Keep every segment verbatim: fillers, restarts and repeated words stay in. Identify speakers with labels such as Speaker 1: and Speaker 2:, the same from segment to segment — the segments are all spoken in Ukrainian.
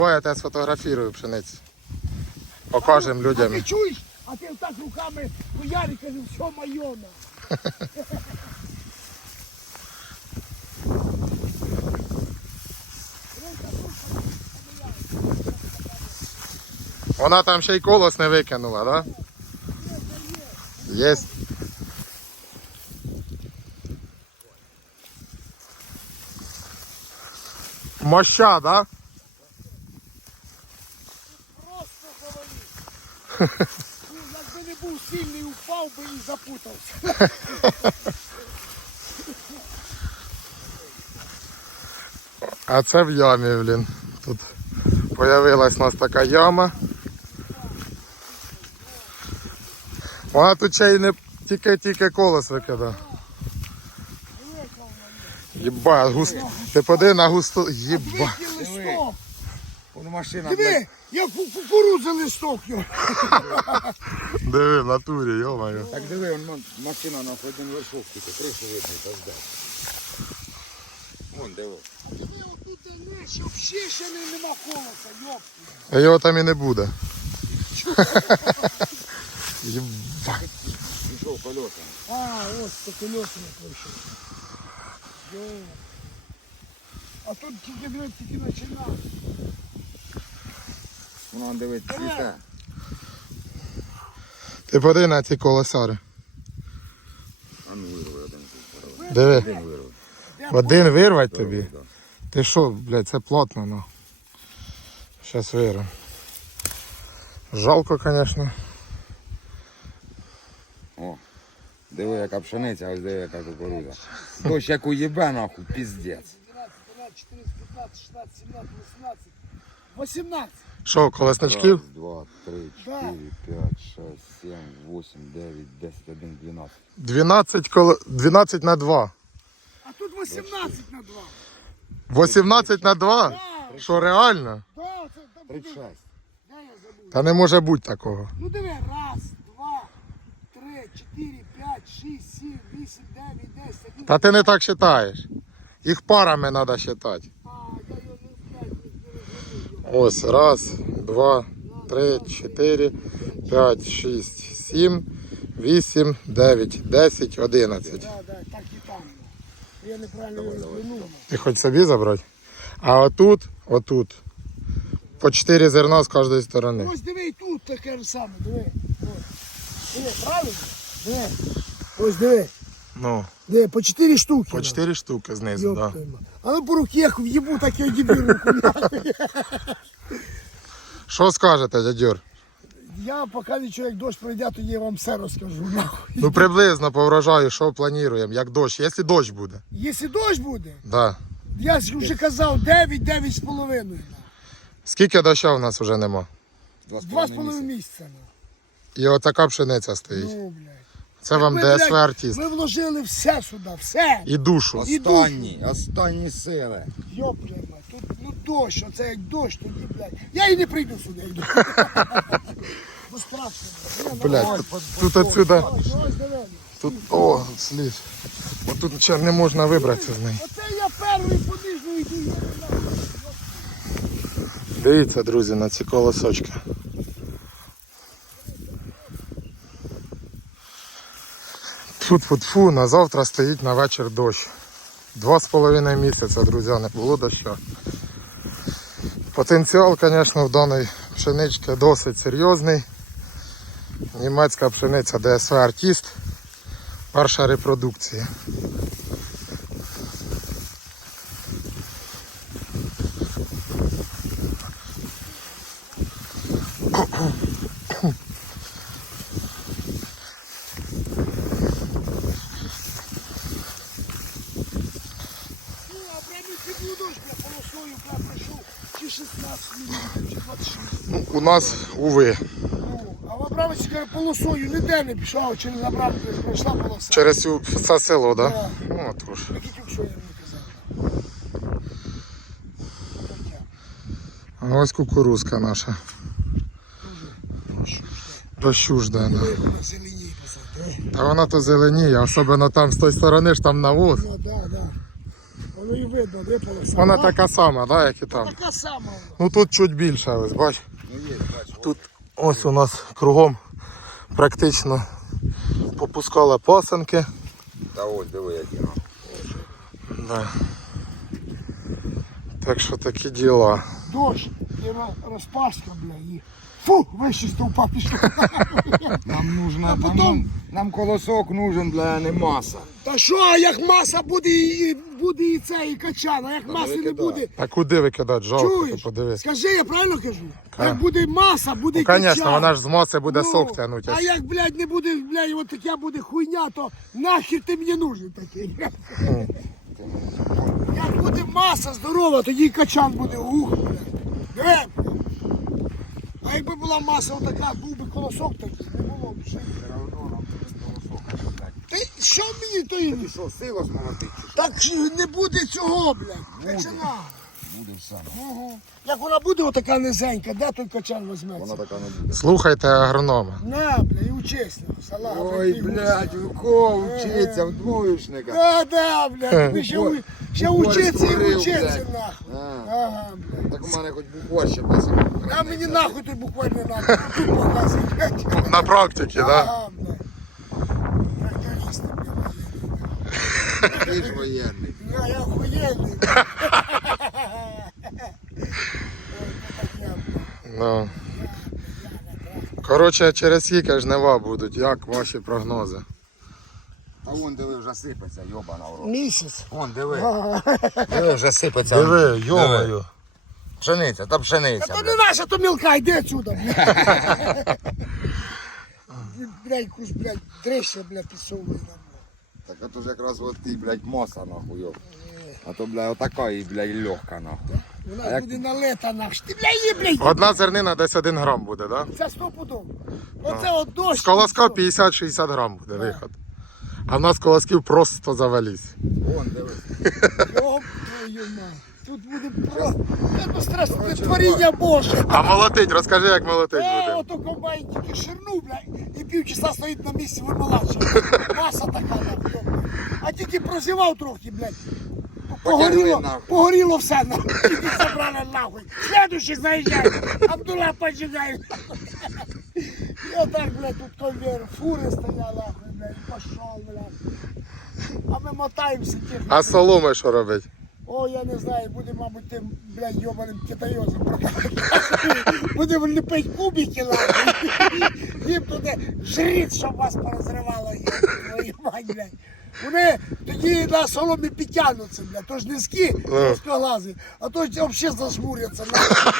Speaker 1: Я тебе сфотографірую пшеницю. Покажемо людям.
Speaker 2: А ти чуєш? А ти так руками хуярі, каже, все моє.
Speaker 1: Вона там ще й колос не викинула, так? Да? Є. Моща, так? Да?
Speaker 2: Просто завалив. Ну, якби не був сильний, упав би і запутався.
Speaker 1: А це в ямі, блін. Тут появилась у нас така яма. Вона тут ще й не тільки-тільки колос викидає. Єба, густ... ти поди на густу... Єба.
Speaker 2: Листок.
Speaker 3: Вон машина.
Speaker 2: Диви, як у кукурудзи листок його.
Speaker 1: Диви, в натурі, йо-моє.
Speaker 3: Так диви, вон машина на один лишок, тільки кришу видно, дождав. Вон диви.
Speaker 2: А диви, отут де нижче, взагалі ще не- нема колоса, йопки.
Speaker 1: А його там і не буде. Єба.
Speaker 3: Пішов колесами.
Speaker 2: А, ось по колесами пройшов. Йо. А тут тільки, блядь, тільки починав.
Speaker 3: Вон диви, цвіте.
Speaker 1: Ти поди на ці колосари.
Speaker 3: А ну вирви один.
Speaker 1: Диви.
Speaker 3: Один вирви.
Speaker 1: Один вирвать тобі?
Speaker 3: Вирви, да.
Speaker 1: Ти що, блядь, це плотно, ну. Щас вирвем. Жалко, звісно.
Speaker 3: О, диви, яка пшениця, а ось диви, яка кукурудза. Дощ як уєбе, нахуй, піздець.
Speaker 2: дванадцять, тринадцять, чотирнадцять, п'ятнадцять, шістнадцять, сімнадцять, вісімнадцять, вісімнадцять.
Speaker 1: Що, колесничків?
Speaker 3: Раз, два, три, чотири, п'ять, шесть, сім, вісім, дев'ять, десять, один, дванадцять.
Speaker 1: дванадцять, коло... дванадцять на два.
Speaker 2: А тут вісімнадцять на два.
Speaker 1: вісімнадцять на два? Що, реально?
Speaker 2: Да, це там буде.
Speaker 3: тридцять шість.
Speaker 2: Де я забув?
Speaker 1: Та не може бути такого.
Speaker 2: Ну диви, раз, два, три, чотири, п'ять, шість, сім, вісім, дев'ять, десять, один.
Speaker 1: Та ти не так вважаєш. Їх парами треба вважати.
Speaker 2: А, я його не знаю, не розумію.
Speaker 1: Ось, раз, два, три, чотири, п'ять, шість, сім, вісім, дев'ять, десять, одинадцять.
Speaker 2: Да, да, так і там. Я неправильно його розвернув.
Speaker 1: Ти хоч собі забрати? А отут, отут, по чотири зерна з кожної сторони.
Speaker 2: Ось диви, і тут таке ж саме, диви. Ось. Диви, правильно? Диви. Ось диви.
Speaker 1: Ну,
Speaker 2: Диви, по чотири штуки.
Speaker 1: по чотири штуки знизу,
Speaker 2: Йоп
Speaker 1: так.
Speaker 2: твою мать. А ну по руке в'їбу, так я одіб'ю руку. нахуй.
Speaker 1: Що скажете, дядюр?
Speaker 2: Я поки нічого, як дощ пройде, тоді я вам все розкажу. нахуй.
Speaker 1: Ну приблизно по врожаю, що плануємо, як дощ, якщо дощ буде.
Speaker 2: Якщо дощ буде,
Speaker 1: Да.
Speaker 2: я ж вже казав дев'ять, дев'ять з половиною.
Speaker 1: Скільки доща в нас вже нема?
Speaker 2: Два з половиною місяця.
Speaker 1: І отака пшениця стоїть.
Speaker 2: Ну, блядь.
Speaker 1: Це вам
Speaker 2: Ми, блядь,
Speaker 1: ДСВ артист.
Speaker 2: Ми вложили все сюди, все.
Speaker 1: І душу.
Speaker 3: Останні, останні сили.
Speaker 2: Йоп, блядь, мать, тут ну дощ, оце як дощ, тоді, блядь. Я і не прийду сюди, йду. Ну страшно, блядь.
Speaker 1: Блядь, тут, тут отсюда,
Speaker 2: Ось, ось, диви.
Speaker 1: тут, о, слід. От тут ще не можна вибратися з неї.
Speaker 2: Оце я перший по нижню йду. я не знаю.
Speaker 1: Дивіться, друзі, на ці колосочки. Тьфу-тьфу-тьфу, на завтра стоїть на вечір дощ. Два з половиною місяця, друзі, не було дощу. Потенціал, звісно, в даної пшенички досить серйозний. Німецька пшениця ДСВ артист. Перша репродукція.
Speaker 2: Ну, а прямо ці був дощ, бля, полосою, бля, прийшов. Чи шістнадцять міліметрів, чи двадцять шість.
Speaker 1: Ну, у нас, уви,
Speaker 2: Ну, а в Абрамовці, каже, полосою ніде не пішов, через Абрамовці пройшла полоса.
Speaker 1: через цю, все село, так?
Speaker 2: Да.
Speaker 1: Да? Ну, тож.
Speaker 2: Тільки тільки що я не казав. Таке.
Speaker 1: А ось кукурузка наша. Дощу жде. Да.
Speaker 2: Диви, вона зеленіє, пацан, диви.
Speaker 1: Та вона то зеленіє, особливо там з тої сторони ж там навоз.
Speaker 2: Ну, да, да. Воно і видно. видно, випало все.
Speaker 1: Вона
Speaker 2: Да?
Speaker 1: така сама, да, як і там.
Speaker 2: Така сама.
Speaker 1: Ну тут чуть більше, ось бач.
Speaker 3: Ну є, бач,
Speaker 1: Тут ось у нас кругом практично попускали пасенки.
Speaker 3: та ось диви, які нам.
Speaker 1: Да. Так що такі діла.
Speaker 2: Дощ і ро- розпашка, бля, і... Фу, вище стовпа пішов.
Speaker 3: Нам нужно,
Speaker 2: А потом-
Speaker 3: нам, нам колосок нужен, бля, а не маса.
Speaker 2: Та що, а як маса буде і буде і це, і качан, а як
Speaker 3: Та
Speaker 2: маси не
Speaker 3: викидай.
Speaker 2: буде?
Speaker 1: А куди викидати? Жалко, ти
Speaker 2: Чуєш?
Speaker 1: подивись.
Speaker 2: Скажи, я правильно кажу?
Speaker 1: Ка.
Speaker 2: Як буде маса, буде
Speaker 1: Ну,
Speaker 2: і качан.
Speaker 1: звісно, вона ж з моси буде
Speaker 2: Ну,
Speaker 1: сок тягнути.
Speaker 2: А як, блядь, не буде, блядь, от така буде хуйня, то нахер ти мені нужен такий. Як буде маса здорова, тоді і качан буде, ух, блядь. Диви. А якби була маса отака, був би колосок такий, не було б жити. Ти що мені то і?
Speaker 3: Ти що, силос молотить?
Speaker 2: Так ж не буде цього, блядь. Качана.
Speaker 3: Буде все.
Speaker 2: Угу. Як вона буде отака низенька, де той качан
Speaker 3: Вона
Speaker 2: візьметься?
Speaker 3: така не буде.
Speaker 1: Слухайте агронома.
Speaker 2: На, бля, і учись. Салага,
Speaker 3: Ой, блядь, у кого вчиться, в двоєшника.
Speaker 2: Да, да, блядь, ви ще, у- ще
Speaker 3: Упор
Speaker 2: учиться і
Speaker 3: створив,
Speaker 2: учиться,
Speaker 3: блядь.
Speaker 2: нахуй.
Speaker 3: А.
Speaker 2: Ага, блядь.
Speaker 3: Так у мене хоч бухор ще писав.
Speaker 2: А мені нахуй той буквально нахуй. Тут показує, блядь.
Speaker 1: На практиці, так? Да?
Speaker 2: Ага, блядь. Тракторист, блядь.
Speaker 3: Ти ж воєнний.
Speaker 2: Ну, я охуєнний.
Speaker 1: Ну. Коротше, через скільки жнива будуть, як ваші прогнози?
Speaker 3: Та вон диви, вже сипеться, йобана в рот.
Speaker 2: Місяць.
Speaker 3: Вон диви. Диви, вже сипеться.
Speaker 1: Диви, йомаю.
Speaker 3: Пшениця, та пшениця.
Speaker 2: Та то
Speaker 3: блядь.
Speaker 2: не наша, то мілка, йди отсюда, блядь. Блядь, якусь, блядь, дрища, блядь, підсовує нам.
Speaker 3: Так это ж якраз от ти, блядь, моса нахуй, йоб. А то, блядь, отака і, блядь, легка нахуй.
Speaker 2: Вона
Speaker 3: А як-
Speaker 2: буде налета наш. Ти, блядь, її, блядь.
Speaker 1: Одна зернина десь один грам буде, так? Да?
Speaker 2: Це стопудово. Оце от дощ.
Speaker 1: З колоска п'ятдесят-шістдесят грам буде виход. А в нас колосків просто завались.
Speaker 3: Вон, дивись.
Speaker 2: Йоп, твою мать. Тут буде про... Це то стрес, це творіння Боже.
Speaker 1: А молотить, розкажи, як молотить
Speaker 2: Е,
Speaker 1: буде.
Speaker 2: ото комбайн тільки ширнув, блядь, і півчаса стоїть на місці вимолачує. Маса така, нахуй. йоп. А тільки прозівав трохи, блядь. Погоріло,
Speaker 3: нахуй.
Speaker 2: погоріло все, нахуй. Тільки забрали нахуй. Следующий заїжджає. Абдулла поджигає. І отак, блядь, тут конвейер, фури стояла, нахуй, блядь, пошов, блядь. А ми мотаємося тихо.
Speaker 1: А з соломи що робить?
Speaker 2: О, я не знаю, буде, мабуть, тим, блядь, йобаним китайозом продавати. Будемо ліпити кубики, нахуй. Їм туди жріть, щоб вас порозривало, є, твою мать, блядь. Вони тоді на соломі підтягнуться, блядь, то ж низькі, плоскоглази, а то ж взагалі зажмуряться, нахуй.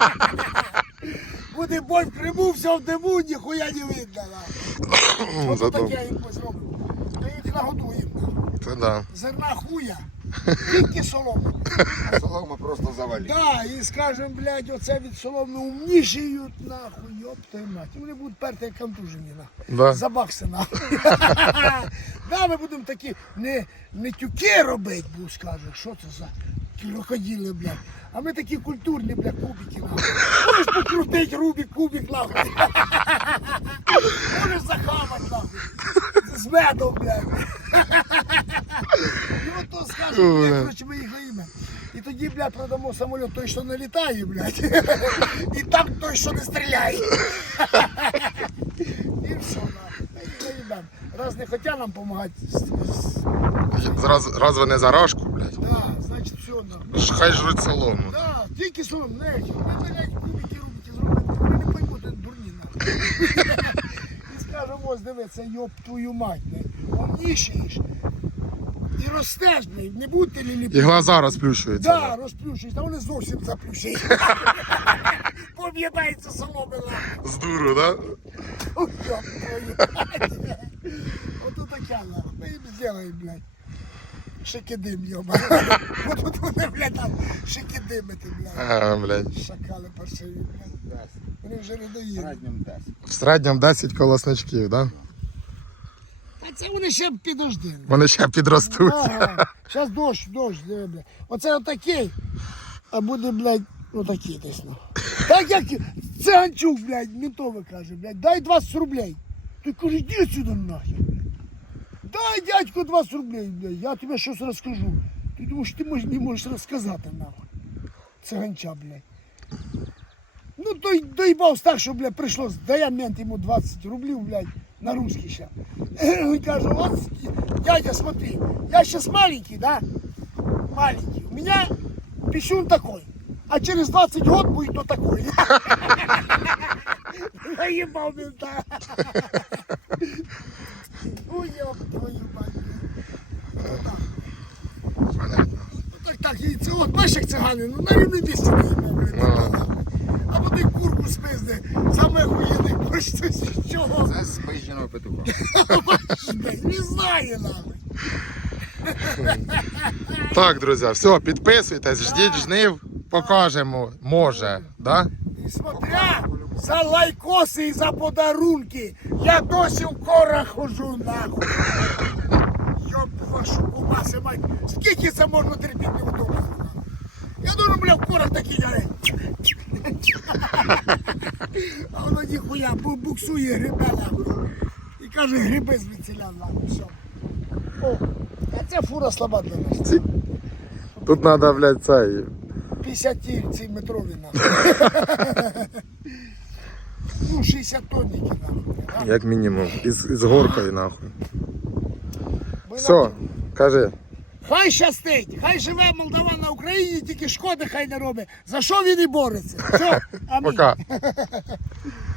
Speaker 2: Буде бой в Криму, все в диму, ніхуя не видно, нахуй. Ото
Speaker 1: Зато-
Speaker 2: таке їм зроблю. Ми їх нагодуємо, нахуй.
Speaker 1: Це да.
Speaker 2: Зерна хуя, тільки соломи.
Speaker 3: А солома просто завалить.
Speaker 2: Да, і скажем, блядь, оце від соломи умнішають, нахуй, йоп твою мать. І вони будуть перти як контужені, нахуй.
Speaker 1: Да.
Speaker 2: Забахся, нахуй. Да, ми будемо такі не, не тюки робити, бо скаже, що це за крокодили, блядь. А ми такі культурні, блядь, кубики, нахуй. Можеш покрутити рубик, кубик, нахуй. Можеш захавати, нахуй. З медом, блядь. І от то скажемо, блядь, коротше, ми їх наїмо. І тоді, блядь, продамо самоліт той, що не літає, блядь. І там той, що не стріляє. І все, нахуй. Та їх наїбемо. Раз не хотя нам допомагати,
Speaker 1: Зразу, раз вони за рашку, блядь.
Speaker 2: да, значить все, нахуй.
Speaker 1: Ж Хай жруть солому.
Speaker 2: Да, тільки солом, не, ми, блядь, кубики, рубики зробимо, вони не поймуть, це дурні, нахуй. І скажемо, ось, диви, це йоб твою мать, блядь. Умнішаєш. І ростеш, блядь, не будьте ліліпі.
Speaker 1: І глаза розплющуються.
Speaker 2: Да, розплющують, а вони зовсім заплющують. Пооб'єднається соломи, нахуй.
Speaker 1: З дуру, да?
Speaker 2: Ой, ёб твою мать. Ото таке, нахуй. Ми їм зробимо, блядь. Шикидим, йоба. От тут вони, блядь, там шикидимити, блядь.
Speaker 1: А, блядь.
Speaker 2: Шакали паршиві, блядь. Вони вже не доїдуть.
Speaker 3: Середньому десять.
Speaker 1: В середньому десять колосничків, да?
Speaker 2: А це вони ще підожди.
Speaker 1: Вони ще підростуть.
Speaker 2: Ага. Зараз дощ, дощ, диви, блядь. Оце отакий, а буде, блядь, отакий десь, ну. Так як циганчук, блядь, ментове каже, блядь, дай двадцять рублей. Ти каже, іди сюди нахер, блядь. Дай, дядько, двадцять рублей, блядь, я тобі щось розкажу. Ти думаєш, ти мож, не можеш розказати нахуй. Циганча, блядь. Ну, той доїбався так, що, блядь, прийшлось, дає мент йому двадцять рублів, блядь, на русский ще. Він каже, от, дядя, смотри, я сейчас маленький, да? Маленький. У меня писюн такой, а через двадцать год будет то такой. Наебал мента. Ой, ёб твою мать.
Speaker 1: Понятно.
Speaker 2: Так, так, і це от бачиш, як цигани, ну на рівне місце не їбав, блядь. А потім курку спизне, саме охуєнний борщ, це з чого?
Speaker 3: Це з пищеного петуха.
Speaker 2: Не знає нахуй.
Speaker 1: Так, друзі, все, підписуйтесь, ждіть жнив, покажемо, може, да?
Speaker 2: І смотря за лайкоси і за подарунки, я досі в корах хожу нахуй. Йоп вашу кубаси, мать, скільки це можна терпіти неудобно? Я думаю, бля, в корах такі яри. А воно ніхуя, бу- буксує грибе нахуй. І каже, гриби звідсіля нахуй, все. О, а ця фура слаба для нас.
Speaker 1: Ці- Тут треба, блядь, цей.
Speaker 2: п'ятдесят ці метрові нахуй. Ну, шістдесят тонники нахуй. а?
Speaker 1: Як мінімум, із, із горкою, нахуй.
Speaker 2: Бо
Speaker 1: Все,
Speaker 2: нахуй-
Speaker 1: кажи.
Speaker 2: Хай щастить, хай живе Молдаван на Україні, тільки шкоди хай не робить. За що він і бореться? Все, амінь.
Speaker 1: Пока.